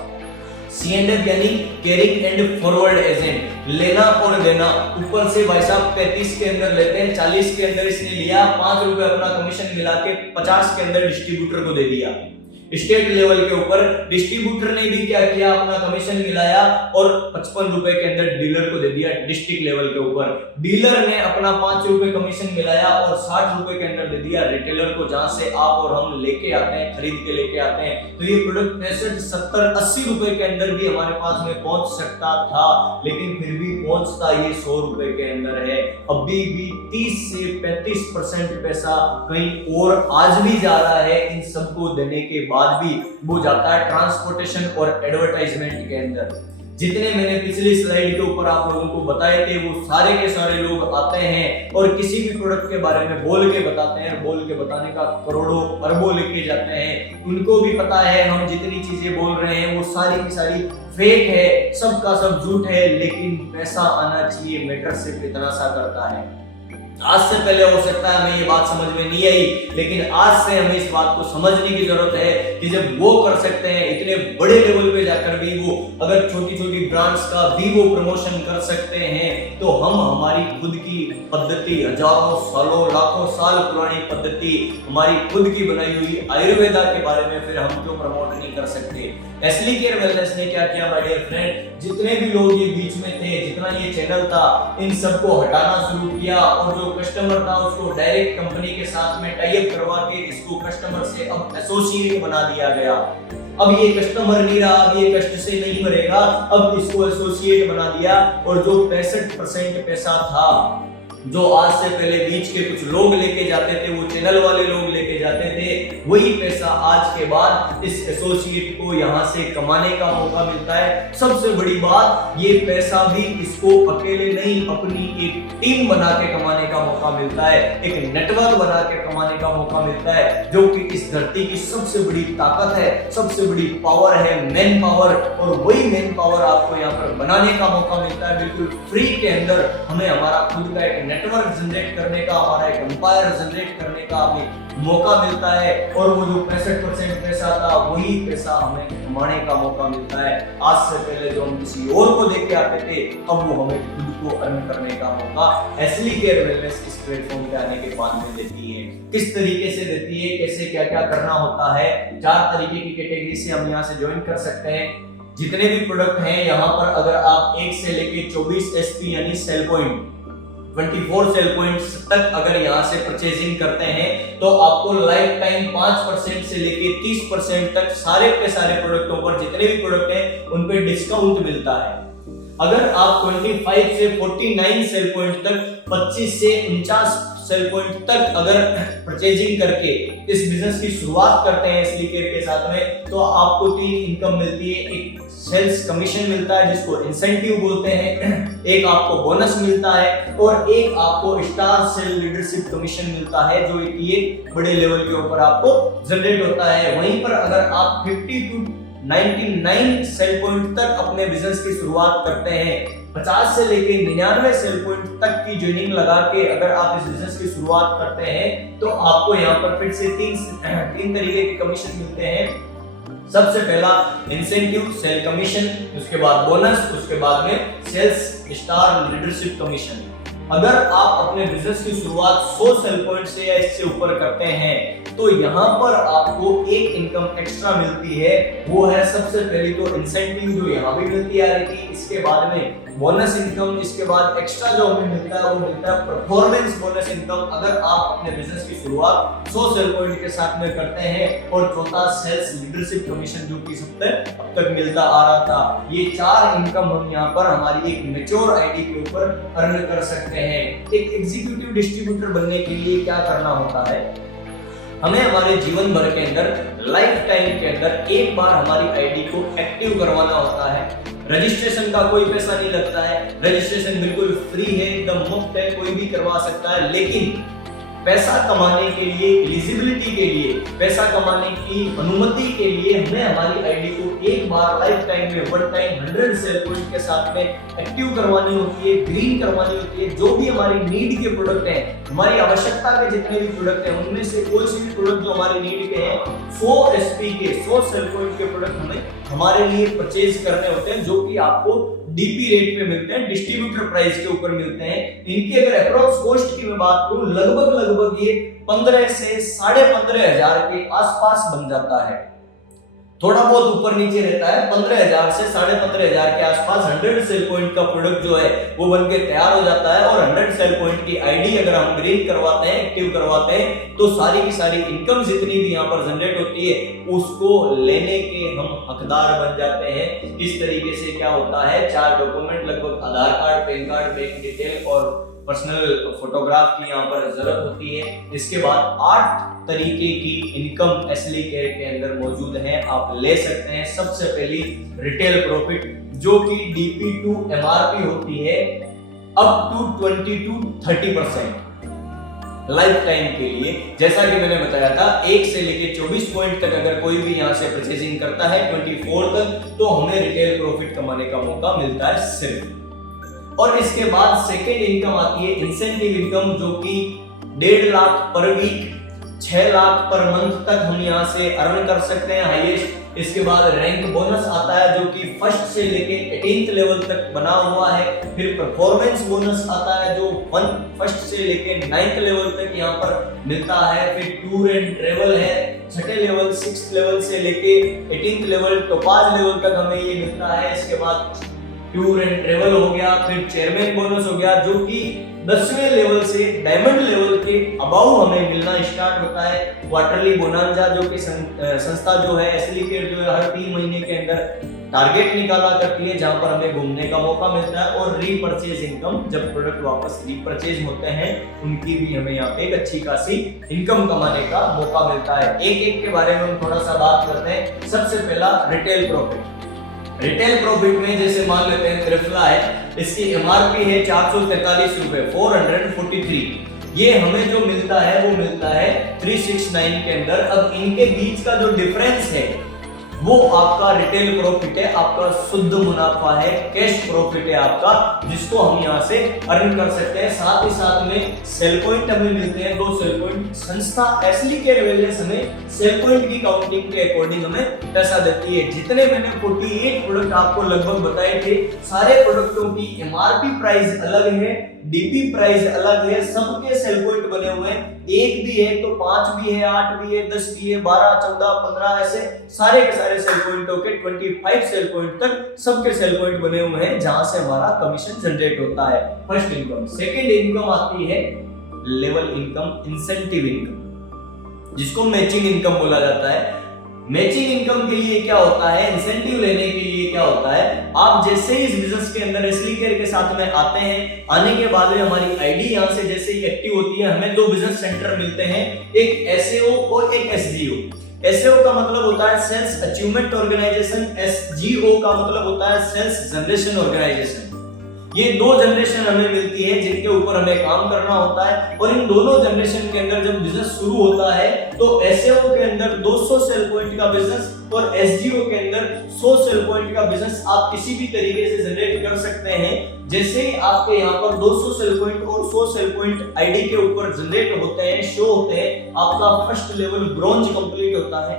C&F यानी कैरिंग एंड फॉरवर्ड एजेंट, लेना और देना। ऊपर से भाई साहब 35 के अंदर लेते हैं, 40 के अंदर इसने लिया, 5 रुपए अपना कमीशन मिला के 50 के अंदर डिस्ट्रीब्यूटर को दे दिया। स्टेट लेवल के ऊपर डिस्ट्रीब्यूटर ने भी क्या किया, अपना कमीशन मिलाया और 55 रुपए के अंदर डीलर को दे दिया। डिस्ट्रिक्ट लेवल के ऊपर डीलर ने अपना 5 रुपए कमीशन मिलाया और 60 रुपए के अंदर दे दिया रिटेलर को, जहां से आप और हम लेके आते हैं, खरीद के लेके आते हैं। तो ये प्रोडक्ट 65, 70, 80 रुपए के अंदर भी हमारे पास में पहुंच सकता था, लेकिन फिर भी पहुंचता ये 100 रुपए के अंदर है। अभी भी 30 से 35% पैसा कहीं और आज भी जा रहा है। इन सबको देने के बाद भी वो जाता है ट्रांसपोर्टेशन और एडवर्टाइजमेंट के अंदर। जितने मैंने पिछली स्लाइड के ऊपर आप लोगों को बताए थे वो सारे के सारे लोग आते हैं और किसी भी प्रोडक्ट के बारे में बोल के बताते हैं। बोल के बताने का करोड़ों अरबों लेके जाते हैं। उनको भी पता है हम जितनी चीजें बोल रहे हैं वो सारी की सारी फेक है, सबका सब झूठ है, लेकिन पैसा आना चाहिए मैटर सिर्फ इतना सा करता है। आज से पहले हो सकता है हमें ये बात समझ में नहीं आई, लेकिन आज से हमें इस बात को समझने की जरूरत है कि जब वो कर सकते हैं इतने बड़े लेवल पे जाकर भी, वो अगर छोटी छोटी ब्रांड्स का भी वो प्रमोशन कर सकते हैं, तो हम हमारी खुद की पद्धति, हजारों सालों लाखों साल पुरानी पद्धति, हमारी खुद की बनाई हुई आयुर्वेदा के बारे में फिर हम क्यों प्रमोट नहीं कर सकते। एसली केयर वेलनेस ने क्या किया माय डियर फ्रेंड, जितने भी लोग ये बीच में थे, जितना ये चैनल था, इन सबको हटाना शुरू किया और जो कस्टमर था उसको डायरेक्ट कंपनी के साथ में टाई अप करवा के इसको कस्टमर से अब एसोसिएट बना दिया गया। अब ये कस्टमर नहीं रहा, अब ये कष्ट से नहीं मरेगा, अब इसको एसोसिएट बना दिया। और जो 65% पैसा था जो आज से पहले बीच के कुछ लोग लेके जाते थे, वो चैनल वाले लोग लेके जाते थे, वही पैसा आज के बाद इस एसोसिएट को यहाँ से कमाने का मौका मिलता है। सबसे बड़ी बात, ये पैसा भी इसको अकेले नहीं, अपनी एक टीम बना के कमाने का मौका मिलता है, एक नेटवर्क बना के कमाने का मौका मिलता है, जो कि इस धरती की सबसे बड़ी ताकत है, सबसे बड़ी पावर है, मैन पावर। और वही मैन पावर आपको यहाँ पर बनाने का मौका मिलता है बिल्कुल फ्री के अंदर। हमें हमारा खुद का एक नेटवर्क जनरेट करने का, हमारा एक एम्पायर जनरेट करने का हमें मौका मिलता है। और वो जो 65% पैसा था वही पैसा हमें कमाने का मौका मिलता है। आज से पहले जो हम किसी और को देके आते थे, अब वो हमें खुद को अर्न करने का मौका एसली केयर वेलनेस इस प्लेटफॉर्म पे आने के बाद में देती है। किस तरीके से देती है, कैसे क्या क्या करना होता है, 4 तरीके की कैटेगरी से हम यहाँ से ज्वाइन कर सकते हैं। जितने भी प्रोडक्ट हैं यहाँ पर, अगर आप 1 से लेके 24 SP यानी सेल पॉइंट 24 सेल पॉइंट्स तक अगर यहाँ से परचेजिंग करते हैं, तो आपको लाइफ टाइम 5% से लेके 30% तक सारे के सारे प्रोडक्टों पर, जितने भी प्रोडक्ट हैं उन पे डिस्काउंट मिलता है। अगर आप 25 से 49 सेल पॉइंट तक, 25 से 49 सेल पॉइंट तक अगर परचेजिंग करके इस बिजनेस की शुरुआत करते हैं एसली केयर के साथ में, तो आपको 3 इनकम मिलती है। एक सेल्स कमीशन मिलता है जिसको इंसेंटिव बोलते हैं, एक आपको बोनस मिलता है, और एक आपको स्टार सेल लीडरशिप कमीशन मिलता है, जो एक बड़े लेवल के ऊपर आपको जनरेट होता है। वहीं पर अगर आप 50 to 99 सेल पॉइंट तक अपने बिजनेस की शुरुआत करते हैं, 50 से लेके 99 सेल पॉइंट तक की ज्वाइनिंग लगा के अगर आप इस बिजनेस की शुरुआत करते हैं, तो आपको यहाँ पर फिर से 3 तरीके के कमीशन मिलते हैं। सबसे पहला इंसेंटिव सेल कमीशन, उसके बाद बोनस, उसके बाद में सेल्स स्टार लीडरशिप कमीशन। अगर आप अपने बिजनेस की शुरुआत 100 सेल पॉइंट से या इससे ऊपर करते हैं, तो यहाँ पर आपको एक इनकम एक्स्ट्रा मिलती है, वो है सबसे पहली तो इंसेंटिव जो यहाँ भी मिलती आ रही थी, इसके बाद में बोनस इनकम, इसके बाद एक्स्ट्रा जो हमें मिलता है वो मिलता है परफॉर्मेंस बोनस इनकम। अगर आप अपने बिजनेस की शुरुआत 100 सेल पॉइंट के साथ में करते हैं, और चौथा सेल्स लीडरशिप कमीशन जो कि सब अब तक मिलता आ रहा था। ये 4 इनकम हम यहाँ पर हमारी एक मैच्योर आईडी के ऊपर अर्न कर सकते हैं। एक एग्जीक्यूटिव डिस्ट्रीब्यूटर बनने के लिए क्या करना होता है, हमें हमारे जीवन भर के अंदर लाइफ टाइम के अंदर एक बार हमारी आईडी को एक्टिव करवाना होता है। रजिस्ट्रेशन का कोई पैसा नहीं लगता है, रजिस्ट्रेशन बिल्कुल फ्री है, एकदम मुफ्त है, कोई भी करवा सकता है। लेकिन पैसा कमाने के लिए, एलिजिबिलिटी के लिए, पैसा कमाने की अनुमति के लिए हमें हमारी आईडी को एक बार लाइफ टाइम में वन टाइम 100 सेल पॉइंट के साथ में एक्टिव करवानी होती है, ग्रीन करवानी होती है। जो भी हमारी नीड के प्रोडक्ट हैं, हमारी आवश्यकता के जितने भी प्रोडक्ट हैं, उनमें से कोई से भी प्रोडक्ट जो हमारी नीड के हैं, 100 एसपी के 100 सेल पॉइंट के प्रोडक्ट हमें हमारे लिए परचेज करने होते हैं, जो कि आपको डीपी रेट पे मिलते हैं, डिस्ट्रीब्यूटर प्राइस के ऊपर मिलते हैं। इनकी अगर अप्रोक्स कॉस्ट की मैं बात करूं, लगभग ये 15 से 15.5 हजार के आसपास बन जाता है। थोड़ा बहुत ऊपर नीचे रहता है, 15,000 से 15,500 के आसपास 100 सेल पॉइंट का प्रोडक्ट जो है वो बनके तैयार हो जाता है। और 100 सेल पॉइंट की आईडी अगर हम ग्रीन करवाते हैं, एक्टिव करवाते हैं, तो सारी की सारी इनकम जितनी भी यहाँ पर जनरेट होती है उसको लेने के हम हकदार बन जाते हैं। इस तरीके से क्या होता है, 4 डॉक्यूमेंट लगभग Aadhaar card, PAN card, bank detail और पर्सनल फोटोग्राफ की यहाँ पर जरूरत होती है। इसके बाद 8 तरीके की इनकम एसली केयर के अंदर मौजूद है, आप ले सकते हैं। सबसे पहली रिटेल प्रॉफिट, जो कि डीपी टू एमआरपी होती है up to 20 to 30% lifetime के लिए। जैसा कि मैंने बताया था, 1 से लेके 24 पॉइंट तक अगर कोई भी यहाँ से परचेजिंग करता है 24 तक, तो हमें रिटेल प्रॉफिट कमाने का मौका मिलता है सिर्फ। और इसके बाद सेकेंड इनकम आती है इंसेंटिव इनकम, जो कि 1.5 लाख पर वीक, 6 लाख पर मंथ तक हम यहाँ से अर्न कर सकते हैं हाईएस्ट। इसके बाद रैंक बोनस आता है, जो कि फर्स्ट से लेके 18th लेवल तक बना हुआ है। फिर परफॉर्मेंस बोनस आता है, जो फर्स्ट से लेके 9th लेवल तक यहाँ पर मिलता है। फिर टूर एंड ट्रेवल है, 6th लेवल, 6th लेवल से लेके 18th लेवल, टोपाज लेवल तक हमें ये मिलता है। इसके बाद टूर एंड ट्रेवल हो गया, फिर चेयरमैन बोनस हो गया, जो कि 10वें लेवल से डायमंड लेवल के अबाउ हमें मिलना स्टार्ट होता है। क्वार्टरली बोनांजा, जो कि संस्था जो है एसली केयर जो है हर 3 महीने के अंदर टारगेट निकाला करती है, जहां पर हमें घूमने का मौका मिलता है। और रीपरचेज इनकम, जब प्रोडक्ट वापस रीपरचेज होते हैं, उनकी भी हमें यहाँ पे एक अच्छी खासी इनकम कमाने का मौका मिलता है। एक एक के बारे में हम थोड़ा सा बात करते हैं। सबसे पहला रिटेल प्रॉफिट। रिटेल प्रॉफिट में जैसे मान लेते हैं त्रिफला है, इसकी एमआरपी है 443 रुपए, 443। ये हमें जो मिलता है वो मिलता है 369 के अंदर। अब इनके बीच का जो डिफरेंस है वो आपका रिटेल प्रॉफिट है, आपका शुद्ध मुनाफा है, कैश प्रॉफिट है आपका, जिसको हम यहाँ से अर्न कर सकते हैं। साथ ही साथ में सेल पॉइंट हमें मिलते हैं, 2 सेल पॉइंट। संस्था एसली केयर वेलनेस हमें सेल पॉइंट की काउंटिंग के अकॉर्डिंग हमें पैसा देती है। जितने मैंने 48 प्रोडक्ट आपको लगभग बताए थे, सारे प्रोडक्टों की एमआरपी प्राइस अलग है, डीपी प्राइस अलग है, सबके सेल पॉइंट बने हुए हैं। 1 भी है तो 5 भी है, 8 भी है, 10 भी है, 12, 14, 15 ऐसे सारे के सारे सेल पॉइंटों के 25 सेल पॉइंट तक सबके सेल पॉइंट बने हुए हैं, जहां से हमारा कमीशन जनरेट होता है। First income. सेकंड इनकम आती है लेवल इनकम, इंसेंटिव इनकम, जिसको मैचिंग इनकम बोला जाता है। मैचिंग इनकम के लिए क्या होता है, इंसेंटिव लेने के लिए क्या होता है, आप जैसे ही इस बिजनेस के अंदर एसली केयर के साथ में आते हैं, आने के बाद में हमारी आईडी यहाँ से जैसे ही एक्टिव होती है, हमें 2 बिजनेस सेंटर मिलते हैं, एक एसएओ और एक एसजीओ। एसएओ का मतलब होता है सेल्स अचीवमेंट ऑर्गेनाइजेशन, एसजीओ का मतलब होता है सेल्स जनरेशन ऑर्गेनाइजेशन। ये 2 जनरेशन हमें मिलती है जिनके ऊपर हमें काम करना होता है। और इन दोनों जनरेशन के अंदर जब बिजनेस शुरू होता है तो एसएओ के अंदर 200 सेल पॉइंट का बिजनेस और एसजीओ के अंदर 100 सेल पॉइंट का बिजनेस आप किसी भी तरीके से जनरेट कर सकते हैं। जैसे ही आपके यहाँ पर 200 सेल पॉइंट और 100 सेल पॉइंट आईडी के ऊपर जनरेट होते हैं, शो होते हैं, आपका फर्स्ट लेवल ब्रॉन्ज कंप्लीट होता है।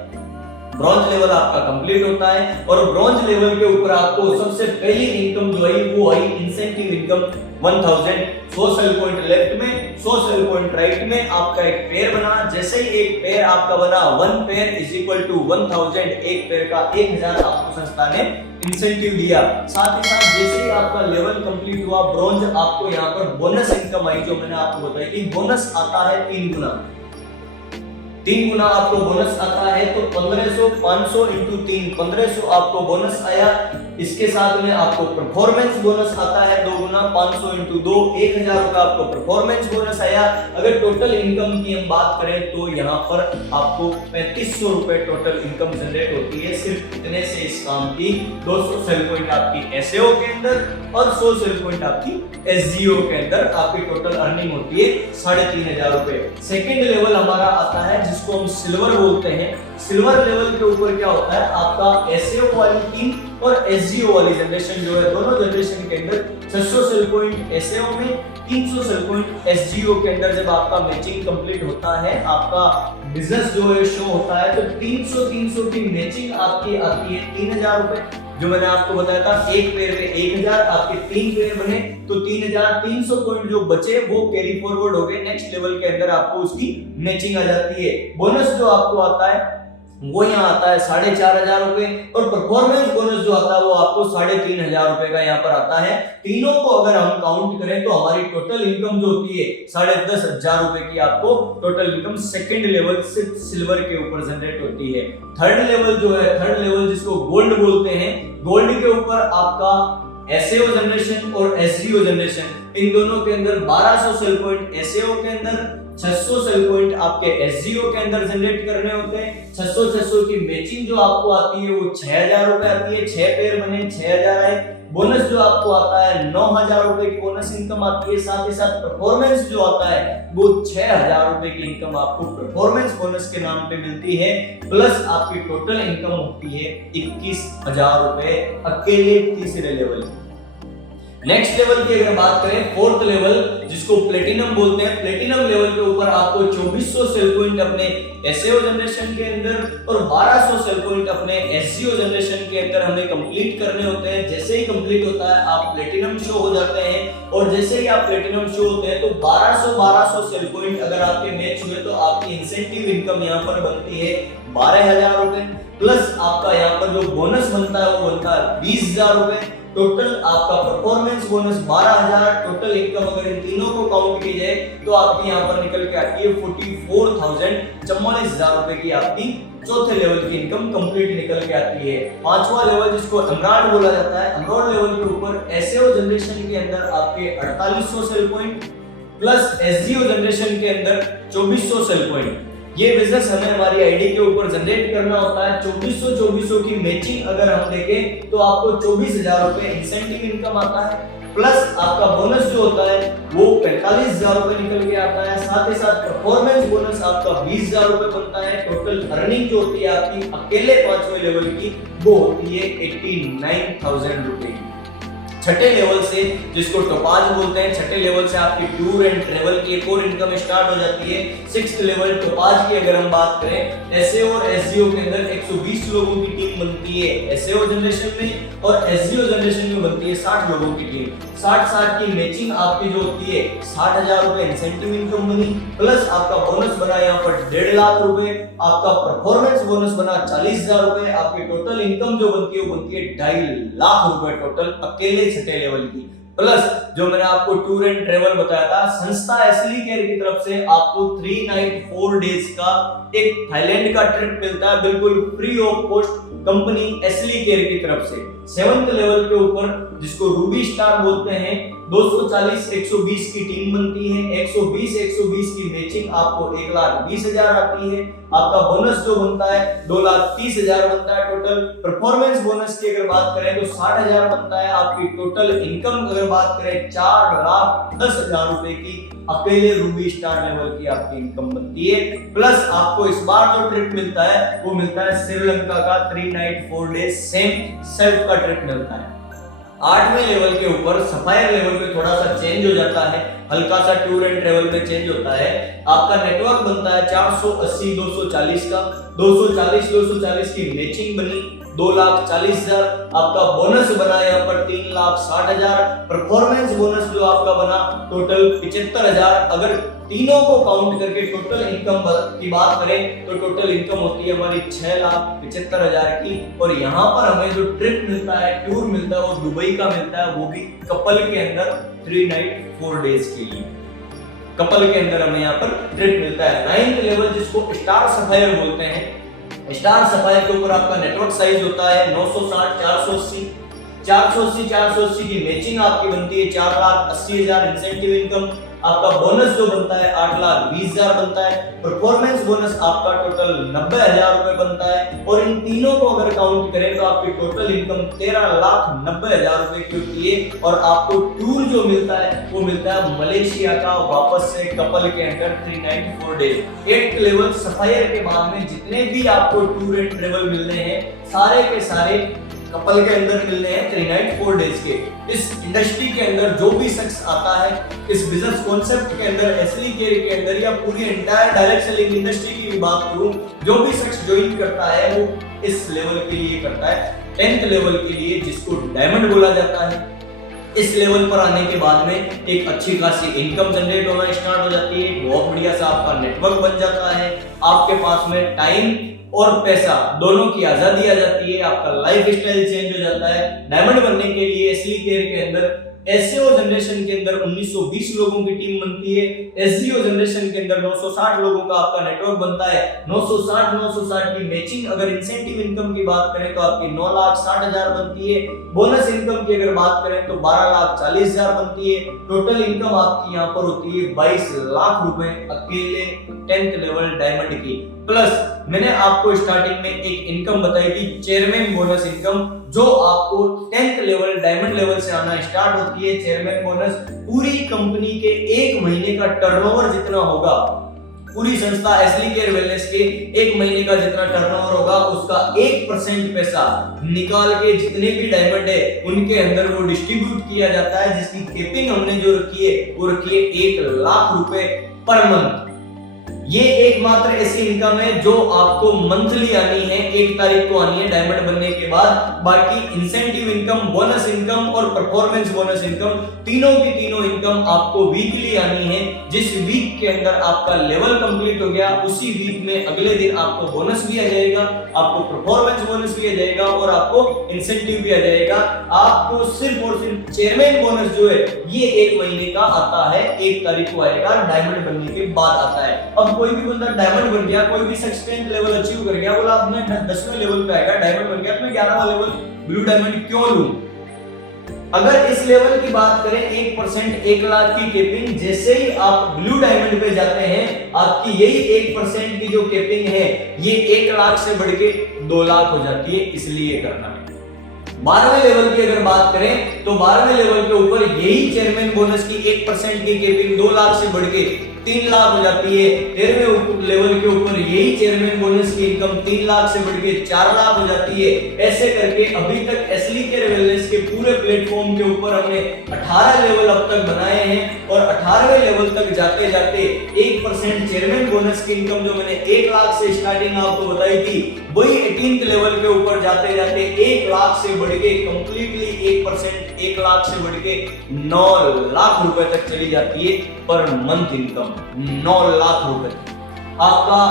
ब्रॉन्ज लेवल आपका कंप्लीट होता है और ब्रॉन्ज लेवल के ऊपर आपको सबसे पहली इनकम जो आई वो आई incentive income 1000। 100 sell point left में 100 सेल पॉइंट राइट में आपका एक पेयर बना। जैसे ही एक पेयर आपका बना 1 पेयर इज इक्वल टू 1000, एक पेयर का 1000 आपको संस्था ने इंसेंटिव दिया। साथ ही साथ जैसे ही आपका लेवल कंप्लीट हुआ ब्रॉन्ज, आपको यहाँ पर बोनस इनकम आई जो मैंने आपको बताया कि बोनस आता है 3 गुना। 3 गुना आपको बोनस आता है तो 1500 500 इंटू 3 1500 आपको बोनस आया। इसके साथ में आपको परफॉर्मेंस बोनस आता है 2 गुना 500 इंटू 2 1000 का आपको परफॉर्मेंस बोनस आया। अगर टोटल इनकम की हम बात करें तो यहाँ पर आपको 3500 रुपए टोटल इनकम जनरेट होती है सिर्फ इतने से इस काम की। 200 सेल पॉइंट आपकी एसएओ के अंदर और 100 सेल पॉइंट आपकी एसजीओ के अंदर आपकी टोटल अर्निंग होती है 3500 रुपए। सेकेंड लेवल हमारा आता है जिसको हम सिल्वर बोलते हैं। सिल्वर लेवल के ऊपर क्या होता है आपका एसएओ वाली टीम और एसजीओ वाली जनरेशन जो है, दोनों जनरेशन के अंदर 600 सेल पॉइंट एसएओ में 300 सेल पॉइंट एसजीओ के अंदर जब आपका मैचिंग कंप्लीट होता है, आपका बिजनेस जो है शो होता है तो 300 की मैचिंग आपकी आती है 3000 रुपए। जो मैंने आपको बताया था एक पेयर में 1000, आपके 3 पेयर बने तो 3300 पॉइंट जो बचे वो कैरी फॉरवर्ड हो गए। नेक्स्ट लेवल के अंदर आपको उसकी मैचिंग आ जाती है। बोनस जो आपको आता है वो यहाँ आता है 4500 रुपए और परफॉर्मेंस बोनस जो आता है वो आपको 3500 रुपए का यहाँ पर आता है। तीनों को अगर हम काउंट करें तो हमारी टोटल इनकम जो होती है 10,500 रुपए की आपको टोटल इनकम सेकंड लेवल सिर्फ सिल्वर के ऊपर जनरेट होती है। थर्ड लेवल जो है, थर्ड लेवल जिसको गोल्ड बोलते हैं, गोल्ड के ऊपर आपका एसएओ जनरेशन और एसजीओ जनरेशन, इन दोनों के अंदर 1200 सेल पॉइंट एसएओ के अंदर, 600 सेल पॉइंट आपके एसजीओ के अंदर जनरेट करने होते हैं। 600 की मैचिंग जो आपको आती है वो 6000 रुपए आती है। 6 पेयर बने 6000 है। बोनस जो आपको आता है 9000 रुपए की बोनस इनकम आती है। साथ ही साथ परफॉर्मेंस जो आता है वो 6000 रुपए की इनकम आपको परफॉर्मेंस बोनस के नाम पे मिलती है। प्लस आपकी टोटल इनकम होती है 21000 रुपए अकेले तीसरे लेवल की। नेक्स्ट लेवल की अगर बात करें, फोर्थ लेवल जिसको प्लेटिनम बोलते हैं, प्लेटिनम लेवल के ऊपर आपको 2400 सेल पॉइंट अपने एसएओ जनरेशन के अंदर और 1200 सेल पॉइंट अपने एसजीओ जनरेशन के अंदर हमें कंप्लीट करने होते हैं। जैसे ही कंप्लीट होता है आप प्लेटिनम शो हो जाते हैं और जैसे ही आप प्लेटिनम शो होते हैं तो 1200 सेल पॉइंट अगर आपके मैच हुए तो आपकी इंसेंटिव इनकम यहाँ पर बनती है 12000 रुपए। प्लस आपका यहाँ पर जो बोनस बनता है वो बनता है 20000 रुपए। टोटल आपका परफॉर्मेंस बोनस 12000। टोटल इनकम अगर इन तीनों को काउंट की जाए तो आपकी यहाँ पर निकल के आती है 44,000 रुपए की आपकी चौथे लेवल की इनकम कंप्लीट निकल के आती है। पांचवा लेवल जिसको एमराल्ड बोला जाता है, एमराल्ड लेवल के ऊपर एसएओ जनरेशन के अंदर आपके 4800 सेल पॉइंट प्लस एसजीओ जनरेशन के अंदर 2400 सेल पॉइंट। ये बिजनेस हमें हमारी आईडी के ऊपर जनरेट करना होता है। 2400 की मैचिंग अगर हम देखें तो आपको 24000 रुपए इंसेंटिव इनकम आता है। प्लस आपका बोनस जो होता है वो 45000 रुपए निकल के आता है। साथ ही साथ परफॉर्मेंस बोनस आपका 20000 रुपए बनता है। टोटल अर्निंग जो होती है आपकी अकेले पांचवें लेवल की वो होती है 89,000 रुपए की। छठे लेवल से जिसको टोपाज बोलते हैं, छठे लेवल से आपकी टूर एंड ट्रेवल की एक और इनकम स्टार्ट हो जाती है। सिक्स्थ लेवल टोपाज की अगर हम बात करें, एसएओ और एसजीओ के अंदर 120 लोगों की टीम बनती है एसएओ जनरेशन में और एसजीओ जनरेशन में बनती है 60 लोगों की टीम। 60 की मैचिंग आपकी जो होती है 60,000 रुपए इंसेंटिव इनकम बनी। प्लस आपका बोनस बना यहाँ पर 1.5 लाख रुपए। आपका परफॉर्मेंस बोनस बना 40,000 रुपए। आपकी टोटल इनकम जो बनती है वो बनती है 2.5 लाख रुपए टोटल अकेले छठे लेवल की। प्लस जो मैंने आपको टूर एंड ट्रेवल बताया था, संस्था एसली केयर की तरफ से आपको 3 नाइट 4 डेज का एक थाईलैंड का ट्रिप मिलता है बिल्कुल फ्री ऑफ कॉस्ट कंपनी एसली केयर की तरफ से। 7th लेवल के ऊपर जिसको रूबी स्टार बोलते हैं, 240-120 की टीम बनती है। 120 की मैचिंग आपको 1,20,000 आती है। आपका बोनस जो बनता है 2,30,000 बनता है टोटल। परफॉर्मेंस बोनस की अगर बात करें तो 60,000 बनता है। आपकी टोटल इनकम अगर बात करें 4,10,000 रुपए की अकेले रूबी स्टार लेवल की आपकी इनकम बनती है। प्लस आपको इस बार जो ट्रिप मिलता है वो मिलता है श्रीलंका का 3 नाइट 4 डेज सेम सेल्फ का ट्रिप मिलता है। 8वें लेवल के ऊपर सफायर लेवल पे थोड़ा सा चेंज हो जाता है, हल्का सा टूर एंड ट्रेवल पे चेंज होता है। आपका नेटवर्क बनता है 480 240 का, 240 की मैचिंग बनी 2,40,000। आपका बोनस बना यहाँ पर 3,60,000। परफॉर्मेंस बोनस जो आपका बना टोटल 75,000। अगर तीनों को काउंट करके टोटल इनकम की बात करें तो टोटल इनकम होती है हमारी 6,75,000 की। और यहाँ पर हमें जो ट्रिप मिलता है, टूर मिलता है, वो दुबई का मिलता है, वो भी कपल के अंदर 3 नाइट 4 डेज के लिए। कपल के अंदर हमें यहाँ पर ट्रिप मिलता है। 9th लेवल जिसको स्टार सफायर बोलते हैं, स्टार सफायर के ऊपर आपका नेटवर्क साइज होता है 960 480 की मैचिंग आपकी बनती है 4,80,000 इंसेंटिव इनकम। आपका बोनस जो बनता है 8,20,000 बनता है। परफॉर्मेंस बोनस आपका टोटल 90,000 रुपए बनता है। और इन तीनों को अगर काउंट करें तो आपकी टोटल इनकम 13,90,000 रुपए की होती है। और आपको टूर जो मिलता है वो मिलता है मलेशिया का, वापस से कपल के अंदर 3 night 4 days. 8th level sapphire के बाद में जितने भी आपको टूर एंड ट्रेवल मिलने हैं सारे के सारे कपल के अंदर मिलने हैं 3 नाइट 4 डेज के। इस इंडस्ट्री के अंदर जो भी शख्स आता है, इस बिजनेस कॉन्सेप्ट के अंदर, एसली केयर के अंदर या पूरी एंटायर डायरेक्ट सेलिंग इंडस्ट्री की भी बात करूं, जो भी शख्स ज्वाइन करता है वो इस लेवल के लिए करता है, 10th लेवल के लिए, जिसको डायमंड बोला जाता है। इस लेवल पर आने के बाद में एक अच्छी खासी इनकम जनरेट होना स्टार्ट हो जाती है, बहुत बढ़िया सा आपका नेटवर्क बन जाता है, आपके पास में टाइम और पैसा दोनों की आजादी आ जाती है, आपका लाइफ स्टाइल चेंज हो जाता है। डायमंड बनने के लिए एसली केयर के अंदर एसईओ जनरेशन के अंदर 1920 लोगों की टीम बनती है। एसईओ जनरेशन के अंदर 960 लोगों का आपका नेटवर्क बनता है। 960 की मैचिंग, अगर इंसेंटिव इनकम की बात करें तो आपकी 9,60,000 बनती है। बोनस इनकम की अगर बात करें तो 12,40,000 बनती है। टोटल इनकम आपकी यहाँ पर होती है 22 लाख रुपए अकेले 10th लेवल डायमंड की। प्लस मैंने आपको स्टार्टिंग में एक इनकम बताई थी, चेयरमैन बोनस इनकम, जो आपको 10th लेवल डायमंड लेवल से आना स्टार्ट होती है। चेयरमैन बोनस पूरी कंपनी के 1 महीने का टर्नओवर जितना होगा, पूरी संस्था एसली केयर वेलनेस के 1 महीने का जितना टर्नओवर होगा उसका 1% पैसा निकाल के जितने भी डायमंड है उनके अंदर वो डिस्ट्रीब्यूट किया जाता है, जिसकी केपिंग हमने जो रखी है वो रखी है 1 लाख रुपए पर मंथ। ये एकमात्र ऐसी इनकम है जो आपको मंथली आनी है, 1 तारीख को आनी है डायमंड बनने के बाद। बाकी इंसेंटिव इनकम, बोनस इनकम और परफॉर्मेंस बोनस इनकम, तीनों की तीनों इनकम आपको वीकली आनी है। जिस वीक के अंदर आपका लेवल कंप्लीट हो गया उसी वीक में अगले दिन आपको बोनस भी आ जाएगा, आपको परफॉर्मेंस बोनस भी आ जाएगा और आपको इंसेंटिव भी आ जाएगा। आपको सिर्फ और सिर्फ चेयरमैन बोनस जो है ये 1 महीने का आता है, 1 तारीख को आएगा, डायमंड बनने के बाद आता है। अब कोई भी बंदा डायमंड बन गया, कोई भी शख्स 10th लेवल अचीव कर गया, बोला अब मैं 10वें लेवल पे आएगा, डायमंड बन गया, मैं 11वां लेवल ब्लू डायमंड क्यों लूं? अगर इस लेवल की बात करें 1% 1 लाख की केपिंग, जैसे ही आप ब्लू डायमंड पे जाते हैं आपकी यही 1% की जो केपिंग है ये 1 लाख से बढ़ के 2 लाख हो जाती है, इसलिए करना है। 12वें लेवल की अगर बात करें तो 12वें लेवल के ऊपर यही चेयरमैन बोनस की 1% की केपिंग 2 लाख से बढ़ के 3 लाख हो जाती है। 13वें लेवल के ऊपर यही चेयरमैन बोनस की इनकम 3 लाख से बढ़ के 4 लाख हो जाती है। ऐसे करके अभी तक एसली केयर वेलनेस के पूरे प्लेटफॉर्म के ऊपर हमने 18 लेवल अब तक बनाए हैं और 18वें लेवल तक जाते जाते 1% चेयरमैन बोनस की इनकम जो मैंने 1 लाख से स्टार्टिंग आपको बताई थी, वही 18th लेवल के ऊपर जाते जाते 1 लाख से बढ़ के कंप्लीटली 1% 1 लाख से बढ़ के 9 लाख रुपए तक चली जाती है पर मंथ इनकम। 9 लाख रुपए आपका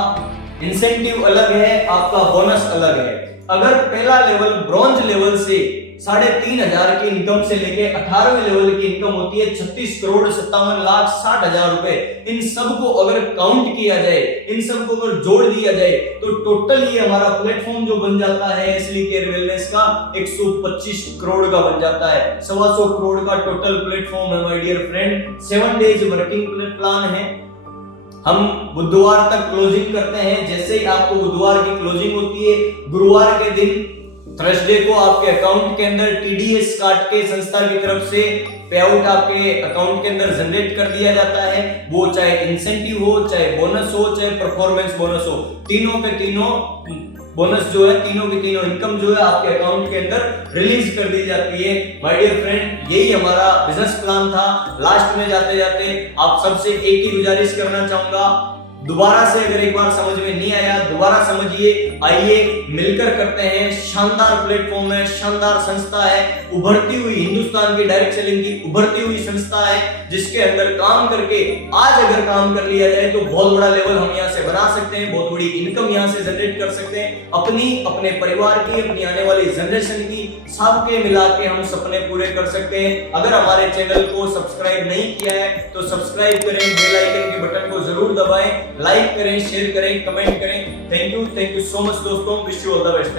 इंसेंटिव अलग है, आपका बोनस अलग है। अगर पहला लेवल ब्रॉन्ज लेवल से 3,500 की इनकम से लेके 18वें लेवल की इनकम होती है 36,57,60,000 रुपए। इन सब को अगर काउंट किया जाए, इन सब को अगर जोड़ दिया जाए तो टोटल ये हमारा प्लेटफॉर्म जो बन जाता है एसली केयर वेलनेस का 125 करोड़ का बन जाता है। 125 करोड़ का टोटल प्लेटफॉर्म है my dear friend. 7 days working plan है। हम बुधवार तक क्लोजिंग करते हैं। जैसे ही आपको बुधवार की क्लोजिंग होती है, गुरुवार के दिन थर्सडे को आपके अकाउंट के अंदर टीडीएस काट के संस्था की तरफ से पे आउट आपके अकाउंट के अंदर जनरेट कर दिया जाता है। वो चाहे इंसेंटिव हो, चाहे बोनस हो, चाहे परफॉर्मेंस बोनस हो, तीनों के तीनों बोनस जो है तीनों की तीनों इनकम जो है आपके अकाउंट के अंदर रिलीज कर दी जाती है। माय डियर फ्रेंड, यही हमारा बिजनेस प्लान था। लास्ट में जाते जाते आप सबसे एक ही गुजारिश करना चाहूंगा, दोबारा से अगर एक बार समझ में नहीं आया दोबारा समझिए, आइए मिलकर करते हैं। शानदार प्लेटफॉर्म है, शानदार संस्था है, उभरती हुई हिंदुस्तान की डायरेक्ट सेलिंग की उभरती हुई संस्था है, जिसके अंदर काम करके आज अगर काम कर लिया जाए तो बहुत बड़ा लेवल हम यहाँ से बना सकते हैं, बहुत बड़ी इनकम यहाँ से जनरेट कर सकते हैं, अपने परिवार की, अपनी आने वाली जनरेशन की, सबके मिला के हम सपने पूरे कर सकते हैं। अगर हमारे चैनल को सब्सक्राइब नहीं किया है तो सब्सक्राइब करें, बेल आइकन के बटन को जरूर दबाएं, लाइक करें, शेयर करें, कमेंट करें। थैंक यू सो मच दोस्तों, wish you all the best.